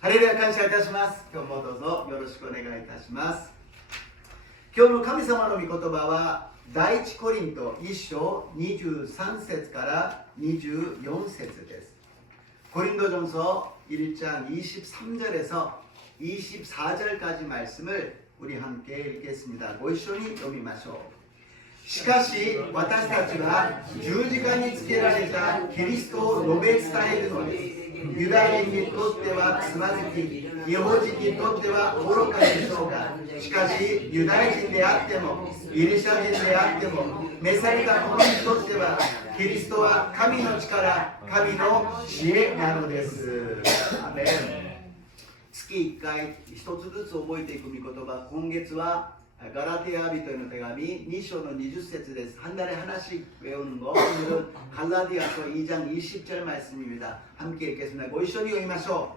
ハレルヤ感謝いたします。今日もどうぞよろしくお願いいたします。今日の神様の御言葉は第一コリント1章23節から24節です。고린도전서 1장 23절에서 24절까지 말씀을 우리 함께 읽겠습니다. 고이쇼니 요미마쇼. しかし私たちは十字架につけられたキリストを述べ伝えるのです。ユダヤ人にとってはつまずき、違法人にとっては愚かでしょうが、しかしユダヤ人であってもギリシャ人であっても召された者にとってはキリストは神の力、神の知恵なのです。アメン。月1回一つずつ覚えていく御言葉、今月は갈라디아비토의 대감이 2장 20절 한 달에 하나씩 외우는 거. 오늘은 갈라디아서 2장 20절 말씀입니다. 함께 읽겠습니다. 고이쇼니 요이마쇼.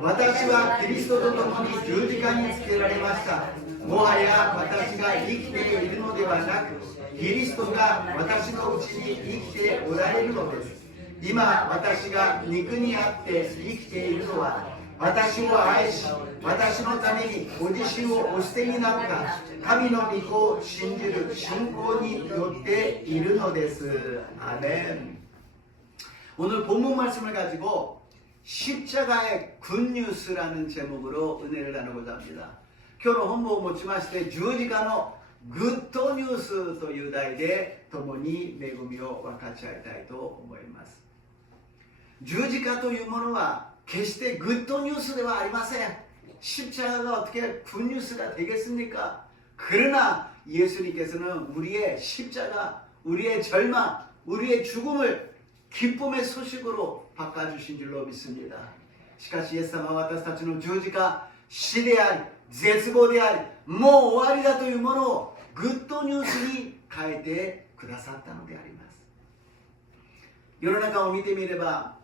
私はキリストと共に十字架につけられました。もはや私が生きているのではなく、キリストが私のうちに生きておられるのです。今私が肉にあって生きているのは、私を愛し、私のためにご自身をお捨てになった神の御子を信じる信仰によっているのです。아멘. 오늘 본문 말씀을 가지고 십자가의 굿뉴스라는 제목으로 은혜를 나누고자 합니다. 今日の本文を持ちまして十字架のグッドニュースという題で共に恵みを分かち合いたいと思います。十字架というものは決してグッドニュースではありません。 십자가가 어떻게 굿뉴스가 되겠습니까? 그러나 예수님께서는 우리의 십자가, 우리의 절망, 우리의 죽음을 기쁨의 소식으로 바꿔주신 줄로 믿습니다. しかしイエス様は私たちの十字架、死であり、絶望であり、もう終わりだというものをグッドニュースに変えてくださったのであります。世の中を見てみれば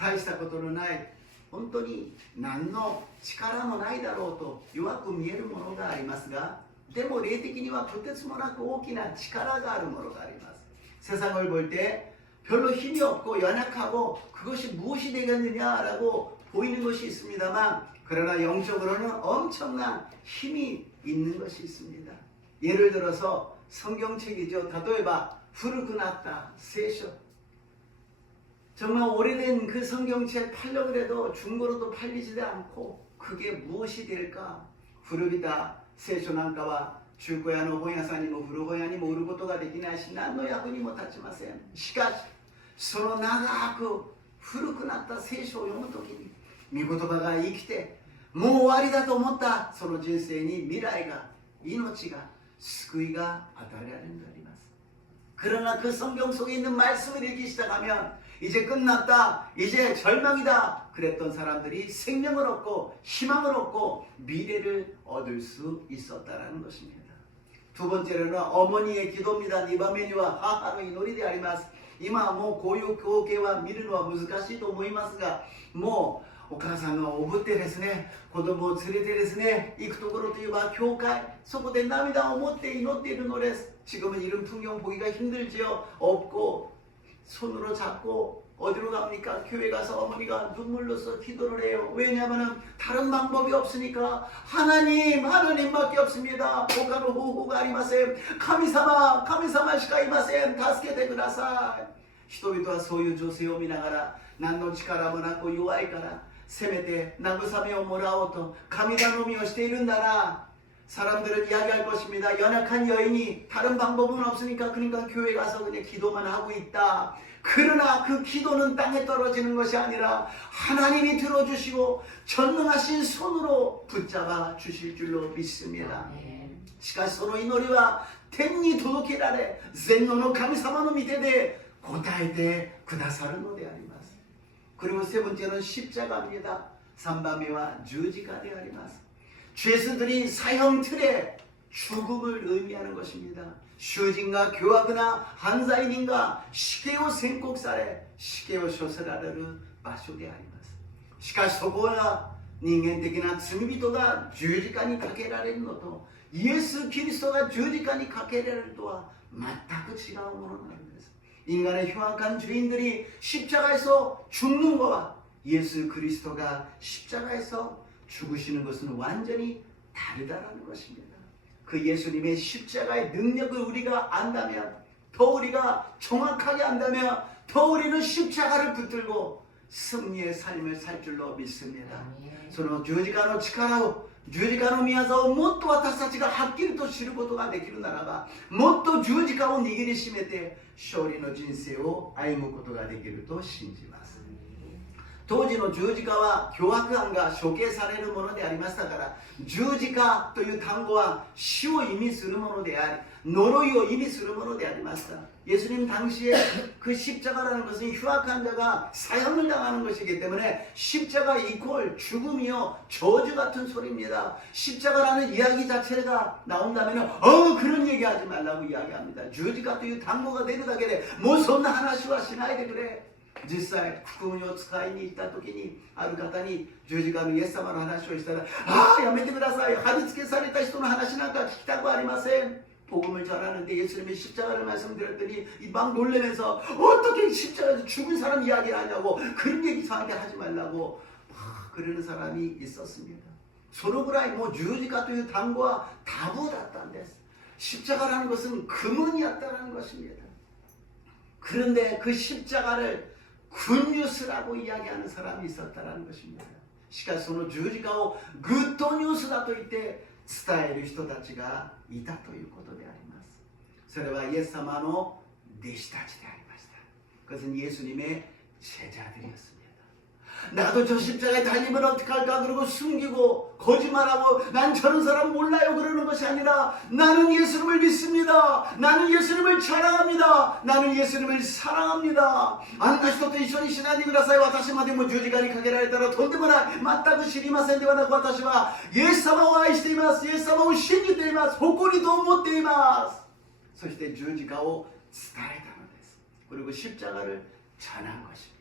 大したことのない本当に何の力もないだろうと弱く見えるものがありますが、でも霊的にはとてつもなく大きな力があるものがあります。세상을 볼 때 별로 힘이 없고 연약하고 그것이 무엇이 되겠느냐라고 보이는 것이 있습니다만, 그러나 영적으로는 엄청난 힘이 있는 것이 있습니다. 예를 들어서 성경책이죠. 例えば古くなった聖書、 정말 오래된 그 성경책 팔려고 해도 중고로도 팔리지도 않고 그게 무엇이 될까?古びた聖書なんかは中古屋の本屋さんにも古本屋にも売ることができないし、何の役にも立ちません。しかしその長く古くなった聖書を読むときに御言葉が生きて、もう終わりだと思ったその人生に未来が、命が、救いが与えられるのであります。 그러나 그 성경 속에 있는 말씀을 읽기 시작하면 이제 끝났다, 이제 절망이다 그랬던 사람들이 생명을 얻고 희망을 얻고 미래를 얻을 수 있었다는 것입니다. 두 번째로는 어머니의 기도입니다. 니바메니와 하하의祈りであります。今はもうこういう光景は見るのは難しいと思いますが、もうお母さんがおぶってですね、子供を連れてですね、行くところといえば教会、そこで涙を持って祈っているのです。 지금은 이런 풍경 보기가 힘들지요. 없고 손으로 잡고 어디로 갑니까? 교회 가서 어머니가 눈물로써 기도를 해요. 왜냐하면 다른 방법이 없으니까. 하나님밖에 없습니다. 오가노 호호가 아리마셈. 카미사마 시카 이마셈. 다스케테 쿠다사이. 人々はそういう女性を見ながら、何の力もなく弱いからせめて慰めをもらおうと神頼みをしているんだな. 사람들은 이야기할 것입니다. 연약한 여인이 다른 방법은 없으니까 그러니까 교회 가서 그냥 기도만 하고 있다. 그러나 그 기도는 땅에 떨어지는 것이 아니라 하나님이 들어주시고 전능하신 손으로 붙잡아 주실 줄로 믿습니다. しかしその祈りは天に届けられ、全能の神様の御手で答えてくださるのであります。 그리고 세 번째는 십자가입니다. 3番目は十字架であります。 죄수들이 사형 틀에 죽음을 의미하는 것입니다.囚人が 교화거나 한사인인가 시계오 생곡살에 시계오 쇼스라르르 마쇼게 아리마스. しかしそこは人間的な罪人が十字架にかけられるのとイエス・キリストが十字架にかけられるとは全く違うものなんです。 인간의 흉악한 죄인들이 십자가에서 죽는 것과 예수 그리스도가 십자가에서 죽으시는 것은 완전히 다르다라는 것입니다. 그 예수님의 십자가의 능력을 우리가 안다면, 더 우리가 정확하게 안다면, 더 우리는 십자가를 붙들고 승리의 삶을 살 줄로 믿습니다. その十字架の力を、十字架の御業をもっと私たちがはっきりと知ることができるならば、もっと十字架を握りしめて勝利の人生を歩むことができると信じます。当時の十字架は凶悪犯が処刑されるものでありましたから、十字架という単語は死を意味するものであり、呪いを意味するものでありました。 예수님 당시에 그 십자가라는 것은 흉악한 자가 사형을 당하는 것이기 때문에 십자가 이퀄 죽음이요 저주 같은 소리입니다. 십자가라는 이야기 자체가 나온다면 그런 얘기하지 말라고 이야기합니다. 十字架という単語が出るだけでもうそんな話はしないでくれ。 実際福音を使いに行った時にある方に十字架のイエス様の話をしたらやめてください。貼り付けされた人の話なんか聞きたくありません。 복음을 전하는데 예수님이 십자가를 말씀드렸더니 막 놀라면서 어떻게 십자가에서 죽은 사람 이야기를 하냐고 그런 얘기 저한테 하지 말라고 막 그러는 사람이 있었습니다. そのぐらいもう十字架という単語はタブーだったんです。 십자가라는 것은 금은이었다는 것입니다. 그런데 그 십자가를 굿뉴스라고 이야기하는 사람이 있었다는 것입니다. しかしその十字架をグッドニュースだと言って伝える人たちがいたということであります。それはイエス様の弟子たちでありました。 그것은 예수님의 제자들이었습니다. 나도 저 십자가에 달리면 어떡할까 그러고 숨기고 거짓말하고 난 저런 사람 몰라요 그러는 것이 아니라 나는 예수님을 믿습니다. 나는 예수님을 자랑합니다. 나는 예수님을 사랑합니다. あんな人と一緒にしないでください。私までも十字架にかけられたらとんでもない。全く知りませんではなく私はイエス様を愛しています。イエス様を信じています。誇りと思っています。そして十字架を伝えたのです。 그리고 십자가를 전한 것입니다.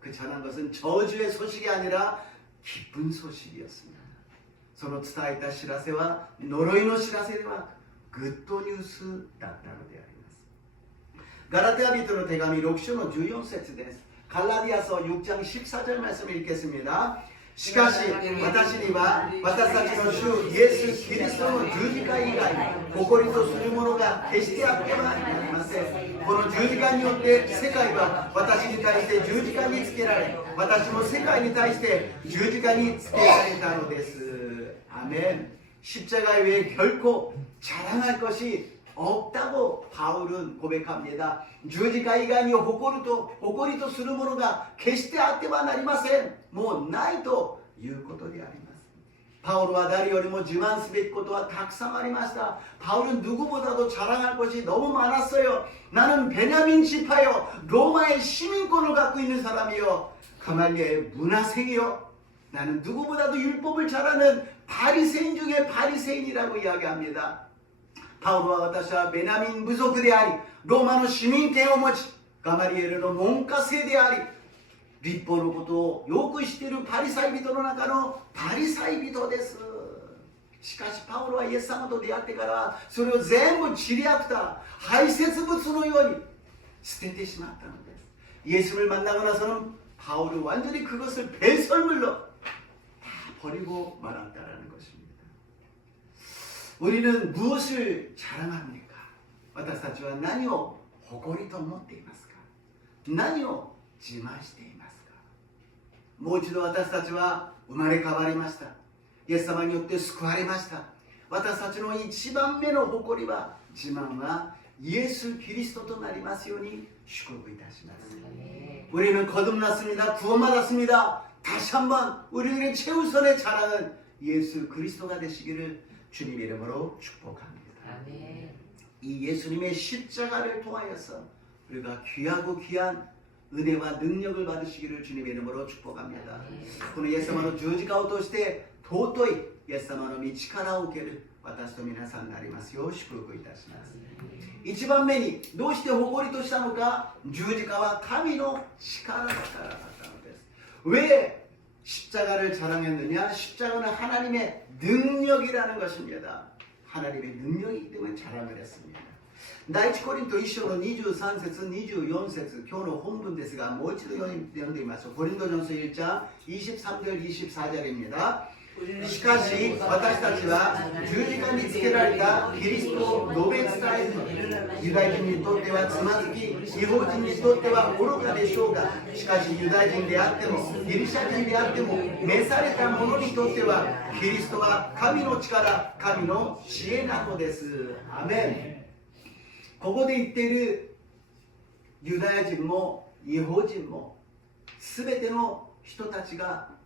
그 전한 것은 저주의 소식이 아니라 기쁜 소식이었습니다. その伝えた知らせは呪いの知らせではグッドニュースだったのであります。ガラテヤ人の手紙6章の14節です。 갈라디아서 6장 14절 말씀을 읽겠습니다. しかし私には私たちの主イエス・キリストの十字架以外誇りとするものが決してあってはなりません。この十字架によって世界は私に対して十字架につけられ、私も世界に対して十字架につけられたのです。아멘. 십자가 외에 결코 자랑할 것이 없다고 바울은 고백합니다. 十字架以外に誇りとするものが決してあってはなりません。もうないということであります。 바울은誰よりも自慢すべきことはたくさんありました。 바울은 누구보다도 자랑할 것이 너무 많았어요. 나는 베냐민 지파요, 로마의 시민권을 갖고 있는 사람이요, 가말리엘의 문화생이요, 나는 누구보다도 율법을 잘하는 바리새인 중에 바리새인이라고 이야기합니다. 바울과 私はベニヤミン部族であり、ローマの市民権を持ち、ガマリエルの門下生であり、立法のことをよく知っているパリサイ人の中のパリサイ人です。しかしパウロはイエス様と出会ってからそれを全部ちりあくた排泄物のように捨ててしまったのです。 예수를 만나고 나서는 바울은 완전히 그것을 배설물로 다 버리고 말았다라는 것입니다. 우리는 무엇을 자랑합니까? 私たちは何を誇りと思っていますか？何を自慢していますか？もう一度私たちは生まれ変わりました。イエス様によって救われました。私たちの一番目の誇りは、自慢はイエス・キリストとなりますように祝福いたします。 우리는 거듭났습니다. 구원받았습니다. 다시 한번 우리들의 최우선의 자랑은 예수 그리스도가 되시기를 주님 이름으로 축복합니다. 이 예수님의 십자가를 통하여서 우리가 귀하고 귀한 은혜와 능력을 받으시기를 주님 이름으로 축복합니다. このイエス様の十字架を通して尊いイエス様の御力を受ける私と皆さんになりますよう祝福いたします。一番目にどうして誇りとしたのか、十字架は神の力だからだったのです。 왜 십자가를 자랑했느냐? 십자가는 하나님의 능력이라는 것입니다. 하나님의 능력이기 때문에 자랑을 했습니다. 第一コリント1章の23節24節今日の本文ですがもう一度読んでみます。コリント전서 1장 23절 24절입니다. しかし私たちは十字架につけられたキリストを述べ伝えずユダヤ人にとってはつまずき異邦人にとっては愚かでしょうがしかしユダヤ人であってもギリシャ人であっても召された者にとってはキリストは神の力神の知恵なのです。アメン。ここで言っているユダヤ人も異邦人も全ての人たちが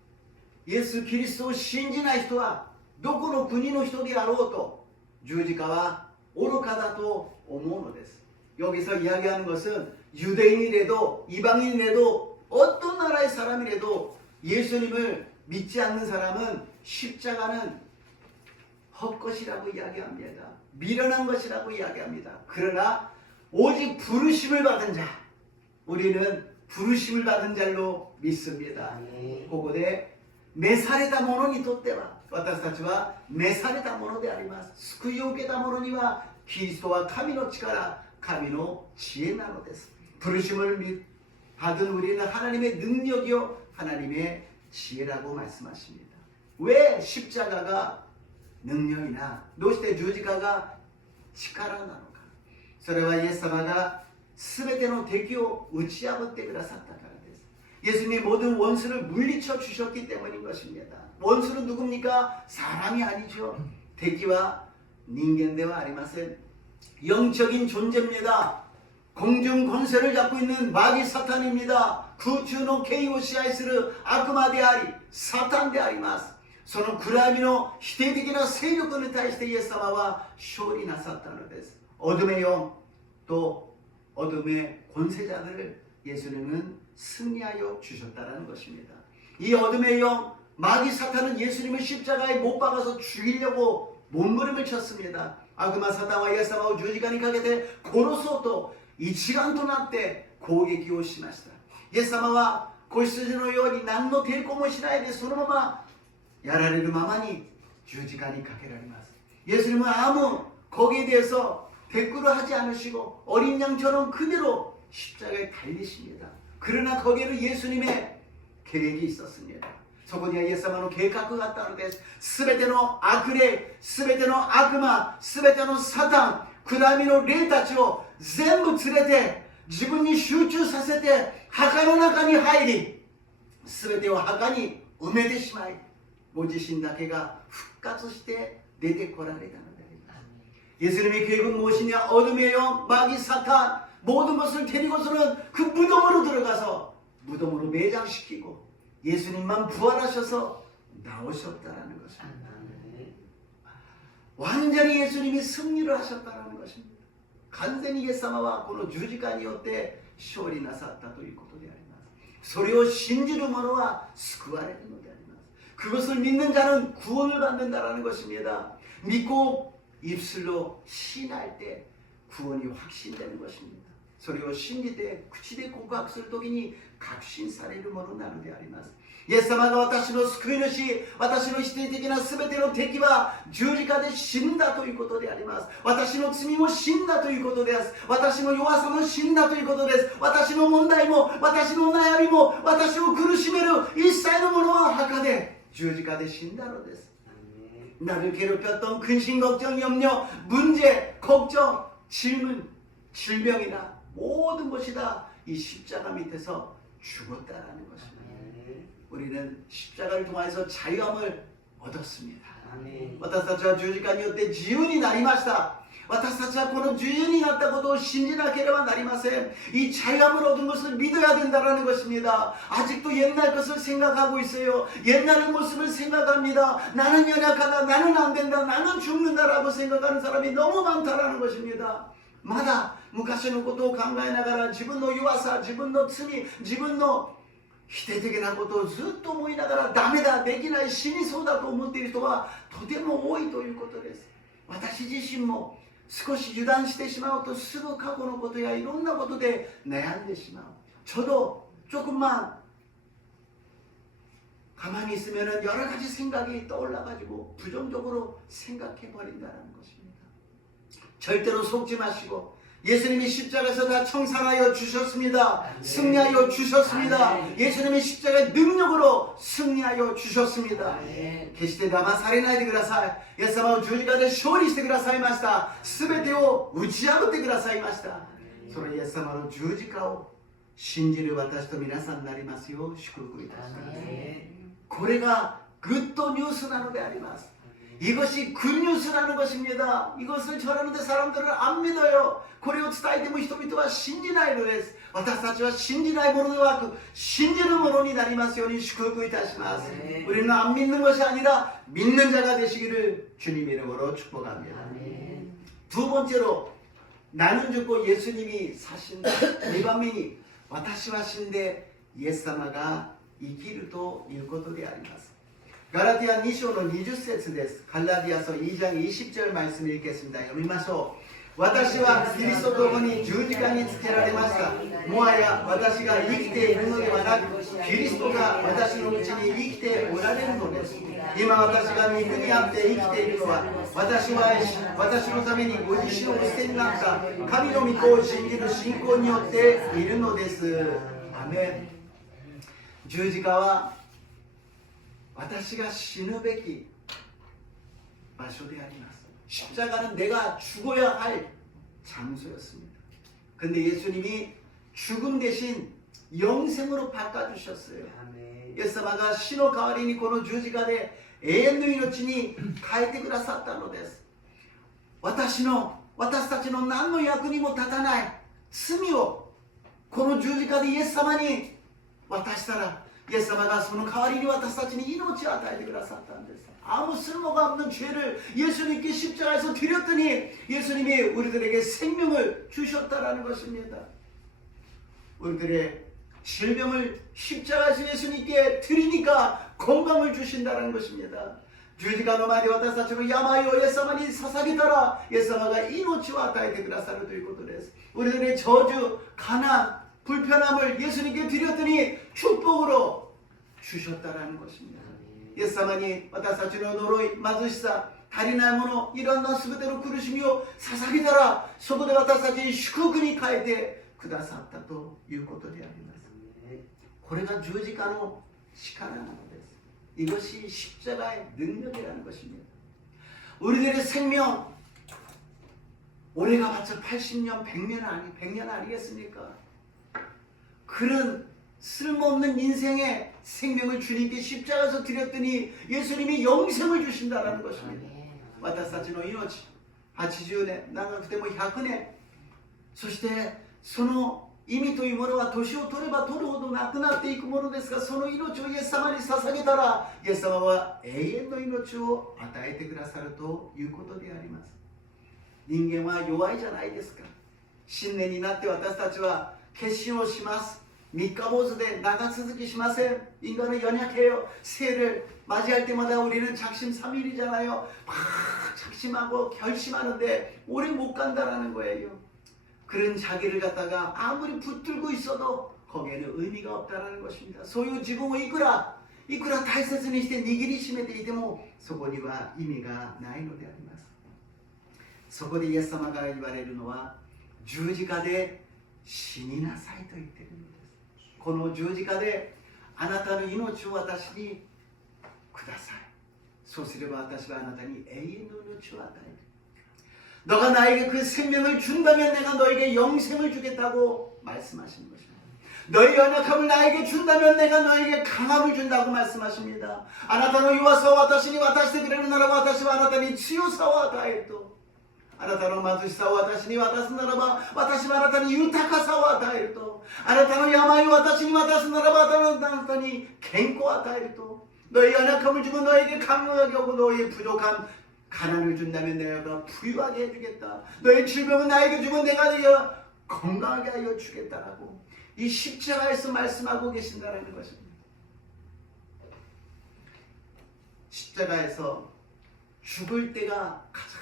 イエス・キリストを信じない人はどこの国の人であろうと十字架は愚かだと思うのです. 여기서 이야기하는 것은 유대인이라도 이방인이라도 어떤 나라의 사람이라도 예수님을 믿지 않는 사람은 십자가는 헛것이라고 이야기합니다. 미련한 것이라고 이야기합니다. 그러나 오직 부르심을 받은 자 우리는 부르심을 받은 자로 믿습니다. ここで召された者にとっては私たちは召されたものであります。救いを受けた者にはキリストは神の力神の知恵なのです。 부르심을 받은 우리는 하나님의 능력이요 하나님의 지혜라고 말씀하십니다. 왜 십자가가 능력이나 どうして十字架が力なのか。それはイエス様が全ての敵を打ち破ってくださったからです。 예수님이 모든 원수를 물리쳐 주셨기 때문인 것입니다. 원수는 누굽니까? 사람이 아니죠.敵は 人間ではありません. 영적인 존재입니다. 공중 권세를 잡고 있는 마귀 사탄입니다. 구주노 케이오 시아이스르 악마であり サタンであります。その暗闇の否定的な勢力に対してイエス様は勝利なさったのです。 어둠의 영 또 어둠의 권세자들을 예수님은 승리하여 주셨다는 것입니다. 이 어둠의 영 마귀 사탄은 예수님을 십자가에 못 박아서 죽이려고 몸부림을 쳤습니다. 악마 사탄과イエス様を十字架にかけて殺そうと一丸となって攻撃をしました。イエス様は子羊のように何の抵抗もしないでそのままやられるままに十字架にかけられます。 예수님은 아무 거기에 대해서 대꾸를 하지 않으시고 어린 양처럼 그대로 십자가에 달리십니다. 그러나 거기에는 예수님의 계획이 있었습니다. そこにはイエス様の計画があったのです。全ての悪霊、全ての悪魔、全てのサタン、暗闇の霊たちを全部連れて自分に集中させて墓の中に入り全てを墓に埋めてしまいご自身だけが復活して出てこられたのであります。 예수님의 계획은 무엇이냐? 어둠의 영, 마귀 사탄 모든 것을 데리고서는 그 무덤으로 들어가서 무덤으로 매장시키고 예수님만 부활하셔서 나오셨다라는 것입니다. 완전히 예수님이 승리를 하셨다라는 것입니다. 간단히イエス様はこの十字架によって勝利なさったということであります。それを信じる者は救われるのであります。 그것을 믿는 자는 구원을 받는다라는 것입니다. 믿고 입술로 신할 때 구원이 확신되는 것입니다. それを信じて口で告白するときに確信されるものなのであります。 イエス様が私の救い主、私の否定的な全ての敵は十字架で死んだということであります。私の罪も死んだということです。私の弱さも死んだということです。私の問題も私の悩みも私を苦しめる一切のものは墓で十字架で死んだのです。 나를 괴롭혔던 근심, 걱정, 염려, 문제, 걱정, 질문, 질병이나 모든 것이 다 이 십자가 밑에서 죽었다라는 것입니다. 우리는 십자가를 통해서 자유함을 얻었습니다. 私たちは十字架によって自由になりました。私たちはこの自由になったことを信じなければなりません。이 자유함을 얻은 것을 믿어야 된다는 것입니다. 아직도 옛날 것을 생각하고 있어요. 옛날의 모습을 생각합니다. 나는 연약하다, 나는 안 된다, 나는 죽는다라고 생각하는 사람이 너무 많다라는 것입니다. まだ昔のことを考えながら自分の弱さ、自分の罪、自分の否定的なことをずっと思いながらダメだ、できない、死にそうだと思っている人はとても多いということです。私自身も少し油断してしまうとすぐ過去のことやいろんなことで悩んでしまう。 저도 조금만 가만히 있으면 여러 가지 생각이 떠올라가지고 부정적으로 생각해 버린다는 것입니다. 절대로 속지 마시고 예수님이 십자가에서 다 청산하여 주셨습니다. 승리하여 주셨습니다. 예수님이 십자가의 능력으로 승리하여 주셨습니다. 決して騙されないでください。イエス様を十字架で勝利してくださいました。すべてを打ち破ってくださいました。そのイエス様の十字架を信じる私と皆さんになりますよう祝福いたします。これがグッドニュースなのであります。 이것이 굿뉴스라는 것입니다. 이것을 전하는데 사람들은 안 믿어요. これを伝えても人々は信じないのです。私たちは信じないものではなく信じるものになりますように祝福いたします。 우리는 안 믿는 것이 아니라 믿는 자가 되시기를 주님 이름으로 축복합니다. 두 번째로 나는 죽고 예수님이 사신다. 2番目に私は死んでイエス様が生きるということであります。 갈라디아 2장の20節です。 갈라디아서 2장 20절 말씀 읽겠습니다. 読みましょう。私はキリストと共に十字架につけられました。もはや私が生きているのではなく、キリストが私のうちに生きておられるのです。今私が肉にあって生きているのは、私を愛し、私のためにご自身をお捨てになった神の御子を信じる信仰によっているのです。アメン。十字架は私が死ぬべき場所であります。 십자가는 내가 죽어야 할 장소였습니다. 근데 예수님이 죽음 대신 영생으로 바꿔주셨어요. 예수님가 死の代わりにこの十字架で永遠の命に変えてくださったのです。私たちの何の役にも立たない罪をこの十字架でイエス様に渡したら、イエス様がその代わりに私たちに命を与えてくださったんです。 아무 쓸모가 없는 죄를 예수님께 십자가에서 드렸더니 예수님이 우리들에게 생명을 주셨다라는 것입니다. 우리들의 질병을 십자가에서 예수님께 드리니까 건강을 주신다는 것입니다. 十字架の前で私たちの病をイエス様に捧げたらイエス様が命を与えてくださるということです。 우리들의 저주, 가난, 불편함을 예수님께 드렸더니 축복으로 주셨다라는 것입니다. イエス様に私たちの呪い、貧しさ、足りないもの、いろんな全ての苦しみを捧げたら、そこで私たちに祝福に変えてくださったということであります。これが十字架の力なのです。 이것이 십자가의 능력이라는 것입니다. 우리들의 생명, 올해가 봤자 80년, 100년 아니겠습니까? 그런 쓸모없는 인생에 생명을 주님께 십자가에서 드렸더니 예수님이 영생을 주신다는 것입니다. 私たちの命、80年、長くても100年、そしてその意味というものは年を取れば取るほどなくなっていくものですが、その命をイエス様に捧げたら、イエス様は永遠の命を与えてくださるということであります。人間は弱いじゃないですか。新年になって私たちは決心をします。 3日坊主で長続きしません。 인간은 연약해요. 새해를 맞이할 때마다 우리는 작심삼일이잖아요. 막 작심하고 결심하는데 오래 못 간다라는 거예요. 그런 자기를 갖다가 아무리 붙들고 있어도 거기에는 의미가 없다라는 것입니다. 소유 지붕을いくら大切にして握りしめていてもそこには意味がないのであります。そこでイエス様が言われるのは十字架で死になさいと言っているのです。 この十字架であなたの命を私にください。そうすれば私はあなたに永遠の命を与える。 너가 나에게 그 생명을 준다면 내가 너에게 영생을 주겠다고 말씀하시는 것입니다. 너의 연약함을 나에게 준다면 내가 너에게 강함을 준다고 말씀하십니다. あなたの弱さを私に渡してくれるならば私はあなたに強さを与えると。 あなたの貧しさを私に渡すならば私はあなたに豊かさを与えると。あなたの病を私に渡すならばあなたに健康を与えると。 너의 연약함을 주고 너에게 강하게 하고 너의 부족함 가난을 준다면 내가 부유하게 해주겠다. 너의 질병은 나에게 주면 내가 네게 건강하게 하여 주겠다라고 이 십자가에서 말씀하고 계신다는 것입니다. 십자가에서 죽을 때가 가장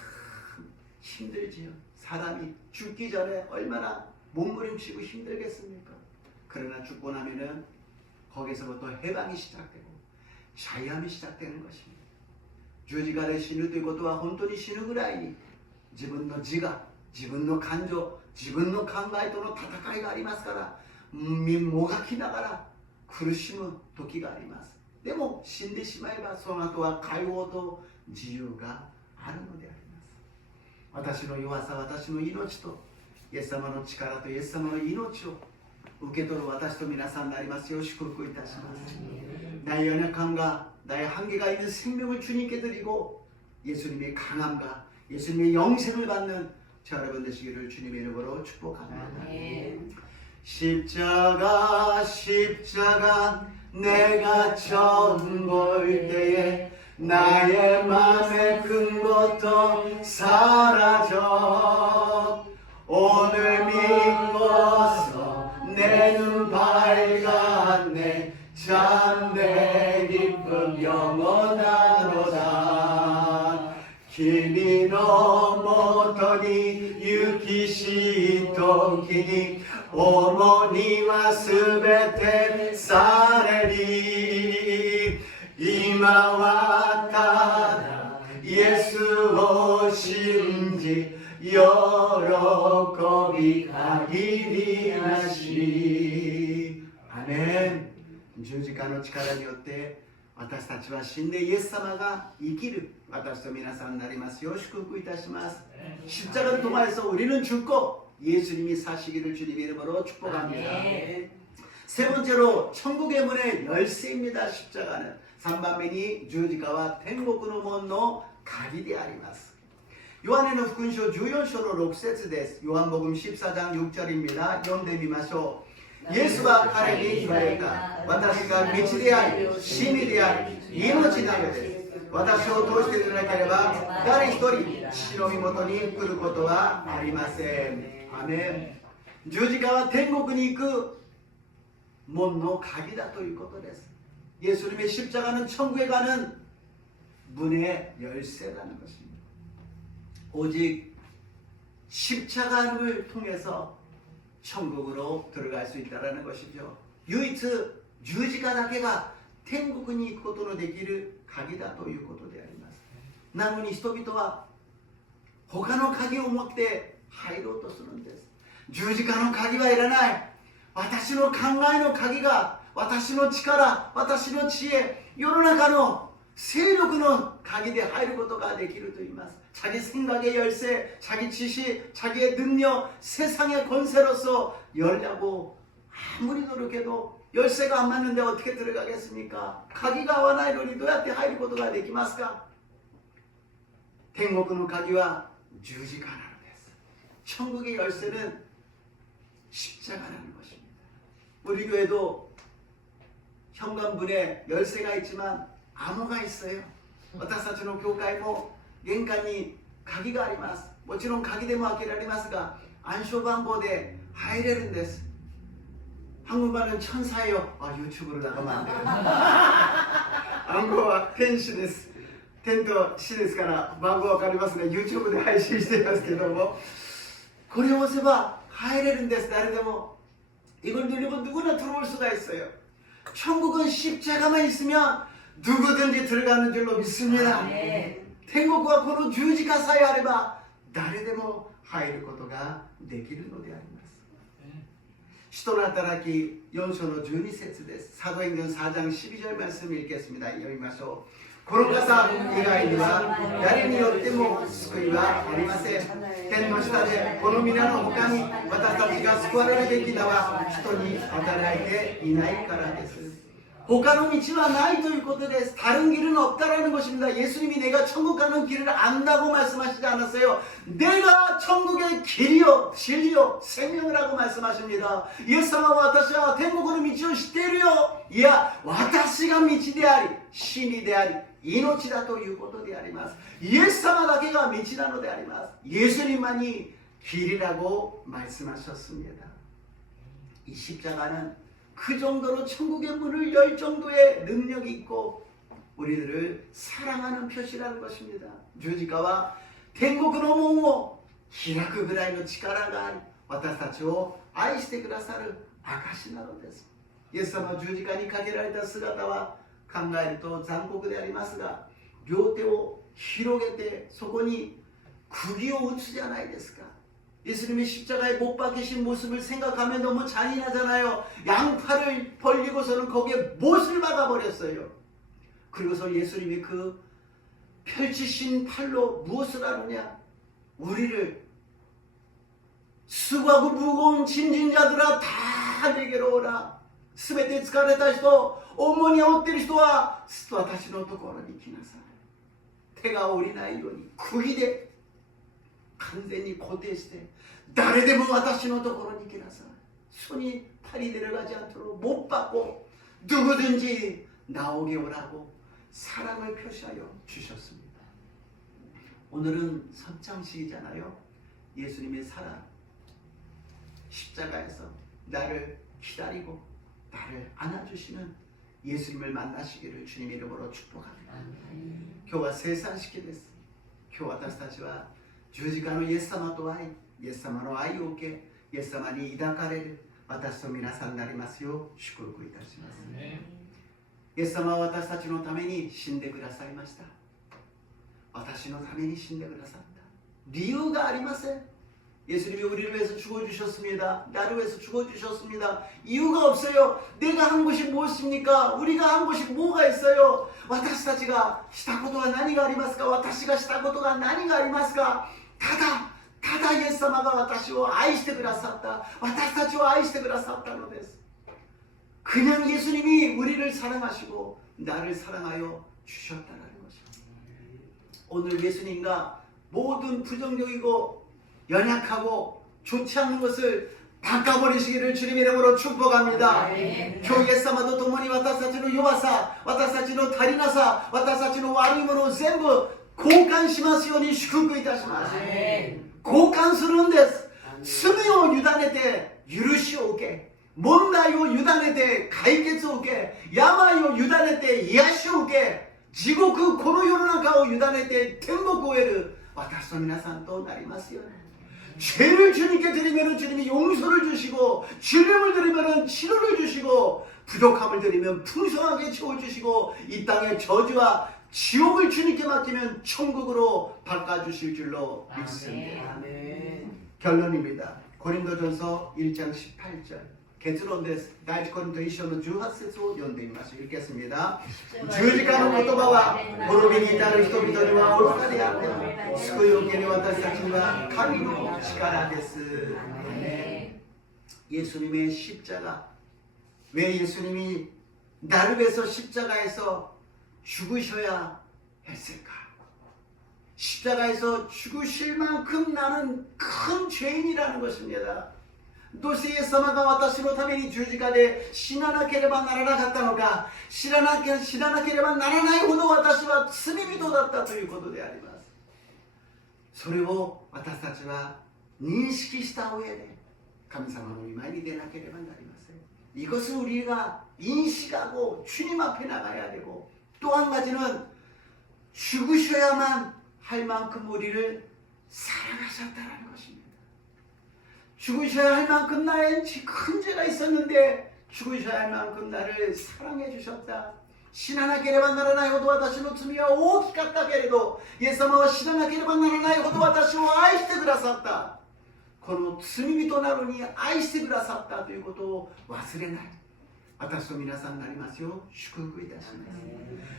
힘들지요. 사람이 죽기 전에 얼마나 몸부림치고 힘들겠습니까? 그러나 죽고 나면은 거기서부터 해방이 시작되고 자유함이 시작되는 것입니다. 十字架で死ぬということは本当に死ぬぐらいに自分の自我自分の感情、自分の考えとの戦いがありますから、もがきながら苦しむ時があります。でも死んでしまえばその後は解放と自由があるのであります。私の弱さ、私の命とイエス様の力とイエス様の命を受け取る私と皆さんになりますよう祝福いたします。나의 연약함과 나의 한계가 있는 생명을 주님께 드리고 예수님의 강함과 예수님의 영생을 받는 저 여러분 되시기를 주님의 이름으로 축복합니다. 십자가 십자가 내가 처음 볼 때에 나의 맘의 큰 것도 사라져 오늘 믿고서 내 눈 밝았네 참내 기쁨 영원하로다 길이 넘었더니 유키시 토끼니 어머니와 스베테 사레리 이마와 따라 예수 오신지喜び限りなしアメン。十字架の力によって私たちは死んでイエス様が生きる私と皆さんになりますよう祝福いたします。십자가를 통하여서 우리는 죽고 예수님이 사시기를 주님의 이름으로 축복합니다. 세 번째로 천국의 문의 열쇠입니다. 십자가는 3番目に十字架は天国の門の鍵であります。ヨハネの福音書14章の6節です。ヨハン福音14장 6절입니다. 読んでみましょう。イエスは彼に言われた。私が道であり、真理であり、命なのです。私を通してでなければ、誰一人父の身元に来ることはありません。アメン。十字架は天国に行く門の鍵だということです。 예수님의 십자가는 천국에 가는 문의 열쇠라는 것입니다. 오직 십자가를 통해서 천국으로 들어갈 수 있다는 것이죠. 唯一十字架だけが天国に行くことのできる鍵だということであります。なのに人々は他の鍵を持って入ろうとするんです。十字架の鍵はいらない。私の考えの鍵が私の力、私の知恵、世の中の勢力の鍵で入ることができると言います。 자기 생각의 열쇠, 자기 지식, 자기의 능력, 세상의 권세로서 열려고 아무리 노력해도 열쇠가 안 맞는데 어떻게 들어가겠습니까? 가기가 와나이로니 도야테入ることができますか?天国の鍵は十字架なのです。 천국의 열쇠는 십자가라는 것입니다. 우리 교회도 현관문에 열쇠가 있지만 암호가 있어요. 私たちの教会も玄関に鍵があります。もちろん鍵でも開けられますが暗証番号で入れるんです。 한국말은 천사예요. 아, 유튜브로 나가면 안 돼요. 한국어 텐시です. 텐도 시ですから番号わかりますね。 YouTube で配信していますけどもこれを押せば入れるんです。誰でも 이걸 누르면 누구나 들어올 수가 있어요. 천국은 십자가만 있으면 누구든지 들어가는 줄로 믿습니다.天国はこの十字架さえあれば誰でも入ることができるのであります。使徒の働き4章の12節です。サド행전 4장 12절 말씀 읽겠습니다. 読みましょう。この方以外には誰によっても救いはありません。天の下でこの皆の他に私たちが救われるべき名は人に与えられていないからです。 他の道はないということです。 다른 길은 없다라는 것입니다. 예수님이 내가 천국 가는 길을 안다고 말씀하시지 않았어요. 내가 천국의 길이요 진리요 생명이라고 말씀하십니다. 예수様は私は天国の道を知っているよ。いや、私が道であり真理であり命だということであります。 예수様だけが道なのであります。 예수님만이 길이라고 말씀하셨습니다. 이 십자가는 그 정도로 천국의 문을 열 정도의 능력이 있고 우리들을 사랑하는 표시라는 것입니다. 十字架は天国の門を開くぐらいの力があり私たちを愛してくださる証なのです。 イエス様は十字架にかけられた姿は考えると残酷でありますが両手を広げてそこに釘を打つじゃないですか。 예수님이 십자가에 못 박히신 모습을 생각하면 너무 잔인하잖아요. 양팔을 벌리고서는 거기에 못을 박아버렸어요. 그리고서 예수님이 그 펼치신 팔로 무엇을 하느냐? 우리를 수고하고 무거운 짐진 자들아 다 내게로 오라. 全て疲れた人、重荷を負っている人は私のところに来なさい。手が下りないように釘で完全に固定して誰でも私のところに来なさい。 손이 팔이 내려가지 않도록 못 받고 누구든지 나오게 오라고 사랑을 표시하여 주셨습니다. 오늘은 선창식이잖아요. 예수님의 사랑, 십자가에서 나를 기다리고 나를 안아주시는 예수님을 만나시기를 주님 이름으로 축복합니다. 今日は生産式です。今日私たちは十字架のイエス様と会い、イエス様の愛を受け、イエス様に抱かれる私と皆さんになりますよう祝福いたします。イエス様は私たちのために死んでくださいました。私のために死んでくださった。理由がありません。 예수님이 우리를 위해서 죽어주셨습니다. 나를 위해서 죽어주셨습니다. 이유가 없어요. 내가 한 것이 무엇입니까? 우리가 한 것이 뭐가 있어요? 私たちがしたことは何がありますか? 私がしたことが何がありますか? ただイエス様が私を愛してくださった。私たちを愛してくださったのです。 그냥 예수님이 우리를 사랑하시고 나를 사랑하여 주셨다는 것입니다. 오늘 예수님과 모든 부정적이고 연약하고 좋지 않는 것을 닦아버리시기를 주님 이름으로 축복합니다.今日イエス様と共に私たちの弱さ、私たちの足りなさ、私たちの悪いものを全部交換しますように祝福いたします。交換するんです。罪を委ねて許しを受け、問題を委ねて解決を受け、病を委ねて癒しを受け、地獄この世の中を委ねて天国を得る私と皆さんとなりますように。 죄를 주님께 드리면 주님이 용서를 주시고 질림을 드리면 치료를 주시고 부족함을 드리면 풍성하게 채워주시고 이 땅의 저주와 지옥을 주님께 맡기면 천국으로 바꿔주실 줄로 믿습니다. 결론입니다. 고린도전서 1장 18절結論です。第一コリント1章の18節を読んでみましょう。읽겠습니다. 十字架の言葉は滅びに至る人々には愚かであっても救いを受ける私たちには神の力です。 예수님의 십자가. 왜 예수님이 나를 위해서 십자가에서 죽으셔야 했을까? 십자가에서 죽으실 만큼 나는 큰 죄인이라는 것입니다. どうしてイエス様が私のために十字架で死ななければならなかったのか、死ななければならないほど私は罪人だったということであります。それを私たちは認識した上で神様の御前に出なければなりません。 이것을 우리가 인식하고 주님 앞에 나가야 되고 또 한 가지는 죽으셔야만 할 만큼 우리를 사랑하셨다는 것입니다. 죽으셔야 할 만큼 나의 큰 죄가 있었는데 죽으셔야 할 만큼 나를 사랑해 주셨다. 死ななければならないほど私の罪は大きかったけれどイエス様は死ななければならないほど私を愛してくださった。この罪人なのに愛してくださったということを忘れない。私と皆さんになりますよう祝福いたしま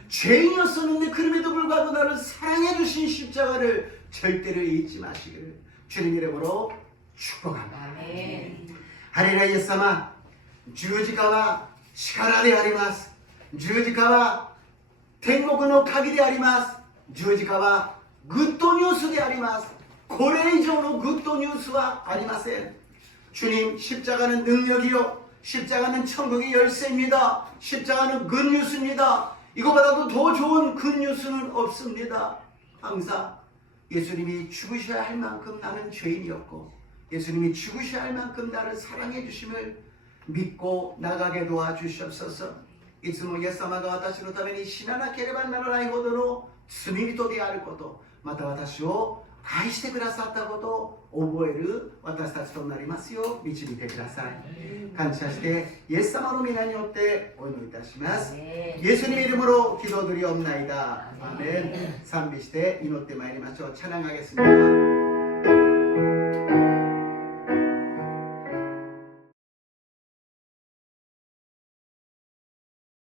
す。 죄인이었었는데 그럼에도 불구하고 나를 사랑해 주신 십자가를 절대로 잊지 마시기를 주님 이름으로 축복합니다. 할렐루야. イエス様、十字架は力であります。十字架は天国の鍵であります。十字架はグッドニュースであります。これ以上のグッドニュースはありません。 주님, 십자가는 능력이요 십자가는 천국의 열쇠입니다. 십자가는 굿뉴스입니다. 이거보다도 더 좋은 굿뉴스는 없습니다. 항상 예수님이 죽으셔야 할 만큼 나는 죄인이었고 예수님이 죽으셔야 할 만큼 나를 사랑해 주심을 믿고 나가게 도와주시옵소서. いつもイエス様が私のために死ななければならないほどの罪人であること、また私を愛してくださったことを覚える私たちとなりますよう導いてください。感謝してイエス様の皆によってお祈りいたします。예수님의 이름으로 기도드리옵나이다. 아멘.賛美して祈ってまいりましょう。찬양하겠습니다.